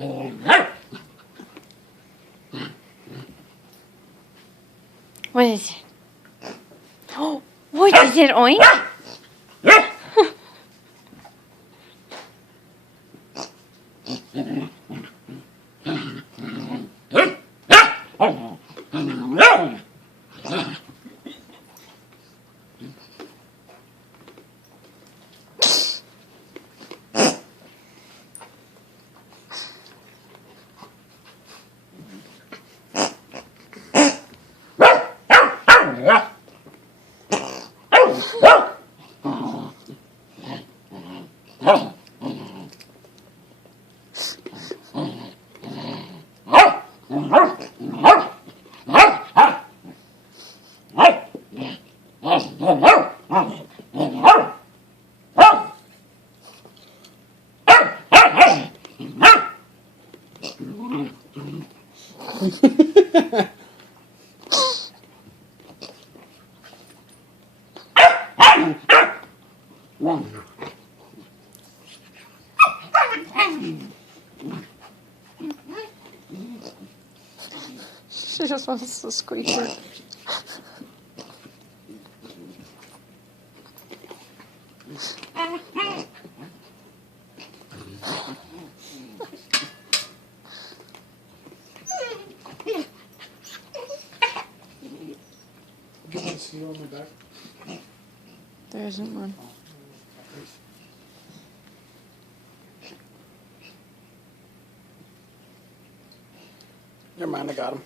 What is it? Oh, what is it, oink? She just wants to squeak her. Do you want to see on my back? There isn't one. Never mind, I got him.